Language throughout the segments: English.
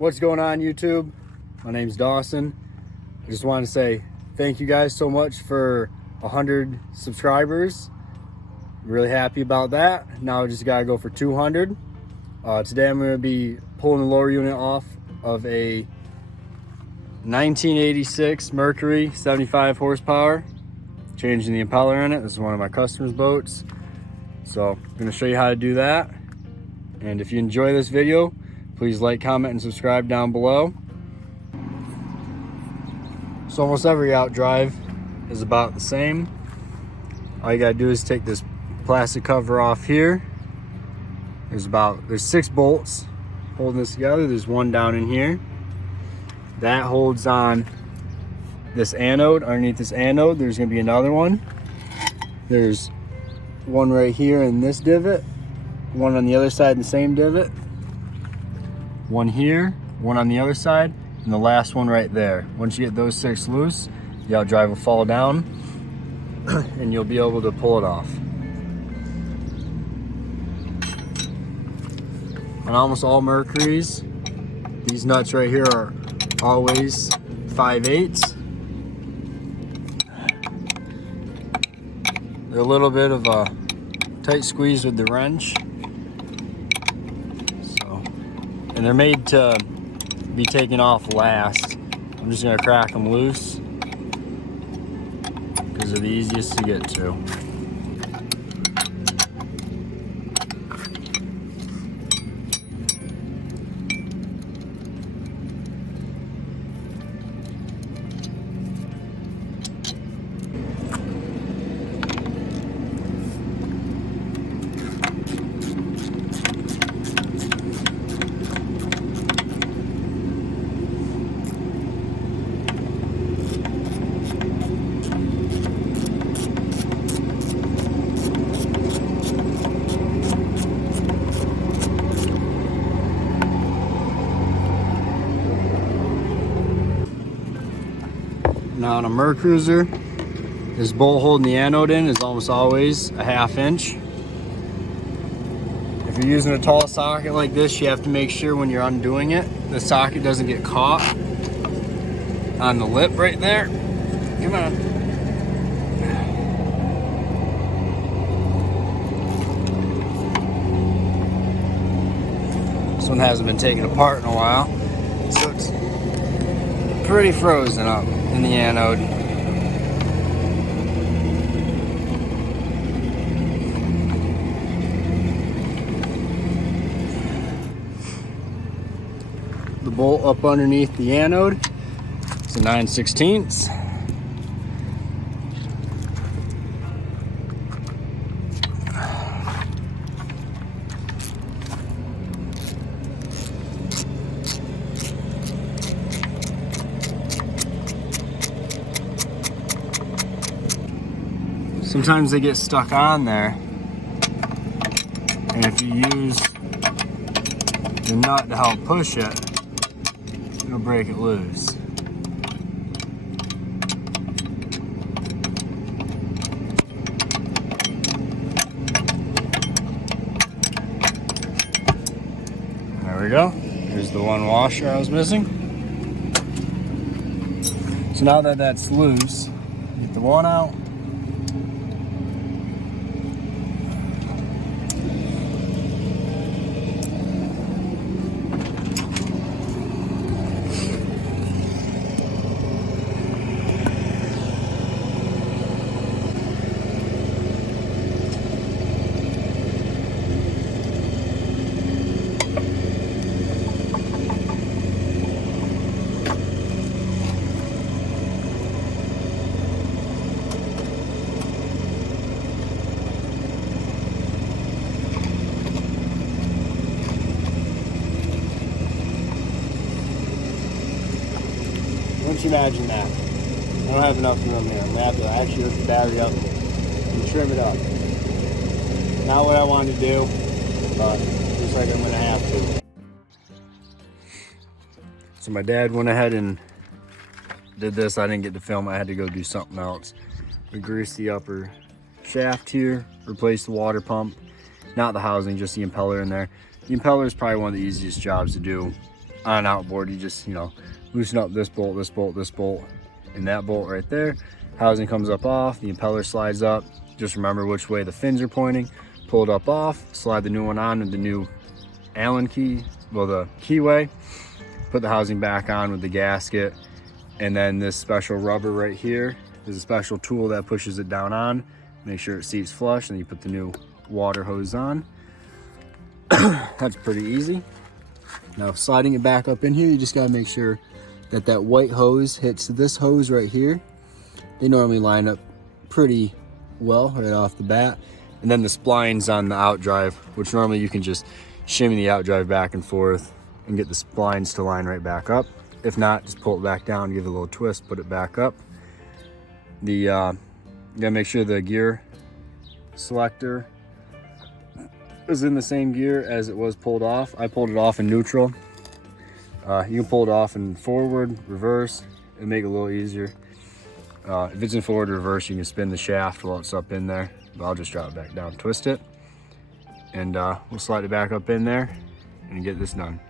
What's going on, YouTube? My name's Dawson. I just want to say thank you guys so much for 100 subscribers. Really happy about that. Now I just gotta go for 200. Today I'm going to be pulling the lower unit off of a 1986 Mercury 75 horsepower, changing the impeller in it. This is one of my customers' boats, so I'm going to show you how to do that. And if you enjoy this video, please like, comment, and subscribe down below. So almost every outdrive is about the same. All you gotta do is take this plastic cover off here. There's 6 bolts holding this together. There's one down in here. That holds on this anode. Underneath this anode, there's gonna be another one. There's one right here in this divot, one on the other side in the same divot, one here, one on the other side, and the last one right there. Once you get those 6 loose, the outdrive will fall down and you'll be able to pull it off. On almost all Mercuries, these nuts right here are always 5/8. They're a little bit of a tight squeeze with the wrench. And they're made to be taken off last. I'm just gonna crack them loose because they're the easiest to get to. Now on a Mercruiser, this bolt holding the anode in is almost always a 1/2 inch. If you're using a tall socket like this, you have to make sure when you're undoing it, the socket doesn't get caught on the lip right there. Come on. This one hasn't been taken apart in a while, so it's pretty frozen up in the anode. The bolt up underneath the anode is a 9/16. Sometimes they get stuck on there, and if you use the nut to help push it, it'll break it loose. There we go. Here's the one washer I was missing. So now that that's loose, get the one out. Once you imagine that, I don't have enough room here. I'm going to have to actually lift the battery up and trim it up. Not what I wanted to do, but looks like I'm going to have to. So my dad went ahead and did this. I didn't get to film. I had to go do something else. We greased the upper shaft here, replaced the water pump, not the housing, just the impeller in there. The impeller is probably one of the easiest jobs to do on outboard, you just, you know, loosen up this bolt, this bolt, this bolt, and that bolt right there. Housing comes up off, the impeller slides up. Just remember which way the fins are pointing. Pull it up off, slide the new one on with the new Allen key, well, the keyway. Put the housing back on with the gasket. And then this special rubber right here is a special tool that pushes it down on. Make sure it seats flush, and you put the new water hose on. That's pretty easy. Now sliding it back up in here, you just gotta make sure that that white hose hits this hose right here. They normally line up pretty well right off the bat. And then the splines on the outdrive, which normally you can just shimmy the outdrive back and forth and get the splines to line right back up. If not, just pull it back down, give it a little twist, put it back up. You gotta make sure the gear selector is in the same gear as it was pulled off. I pulled it off in neutral. You can pull it off in forward, reverse, and make it a little easier. If it's in forward or reverse, you can spin the shaft while it's up in there. But I'll just drop it back down, twist it, and we'll slide it back up in there and get this done.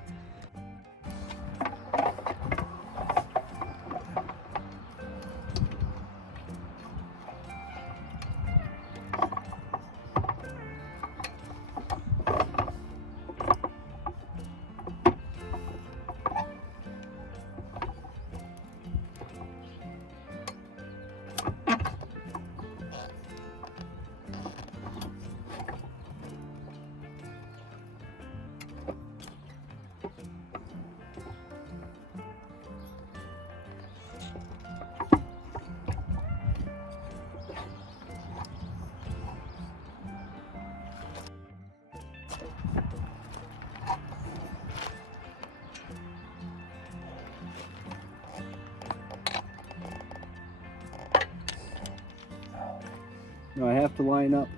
Now I have to line up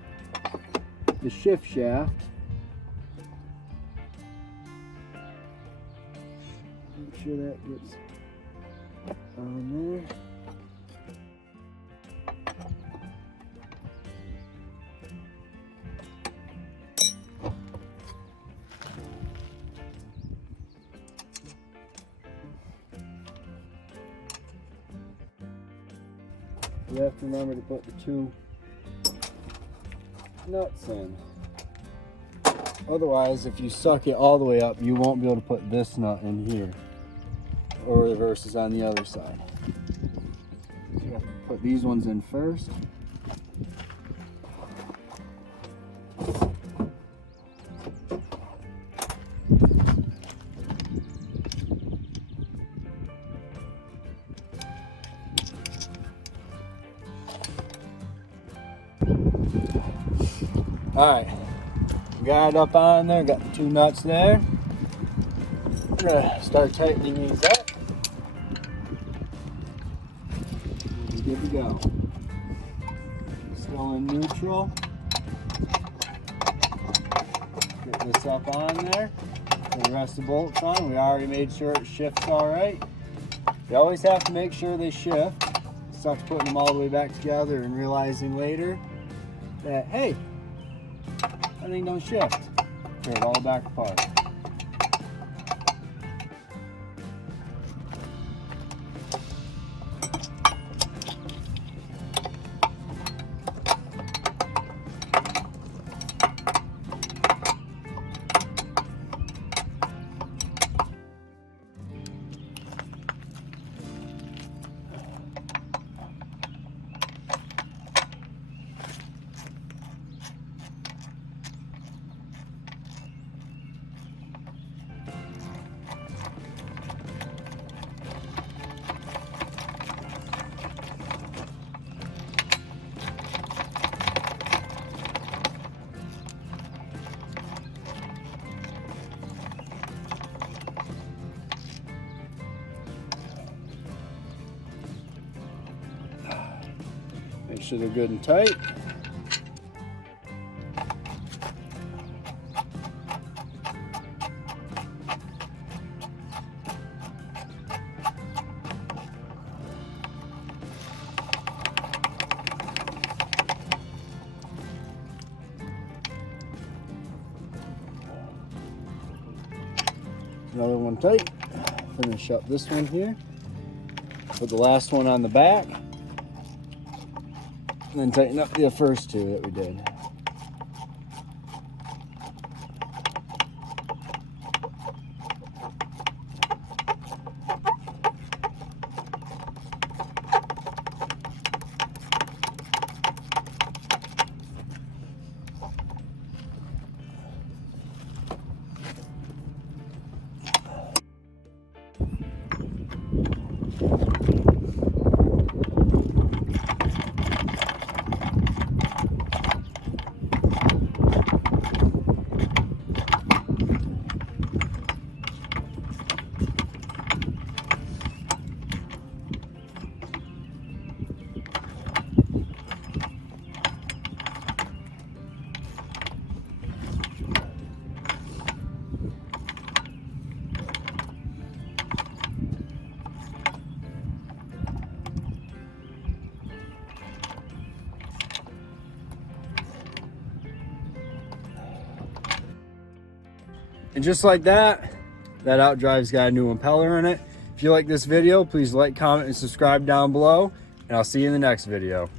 the shift shaft. Make sure that gets on there. You have to remember to put the two nuts in. Otherwise, if you suck it all the way up, you won't be able to put this nut in here, or the reverse is on the other side. So you have to put these ones in first. Alright, got it up on there, got the two nuts there. I'm gonna start tightening these up. We'll be good to go. Still in neutral. Get this up on there. Get the rest of the bolts on. We already made sure it shifts alright. You always have to make sure they shift. It sucks putting them all the way back together and realizing later that, hey, everything don't shift. Tear it all back apart. Make sure they're good and tight. Another long one tight. Finish up this one here. Put the last one on the back. And then tighten up the first two that we did. And just like that, that outdrive's got a new impeller in it. If you like this video, please like, comment, and subscribe down below, and I'll see you in the next video.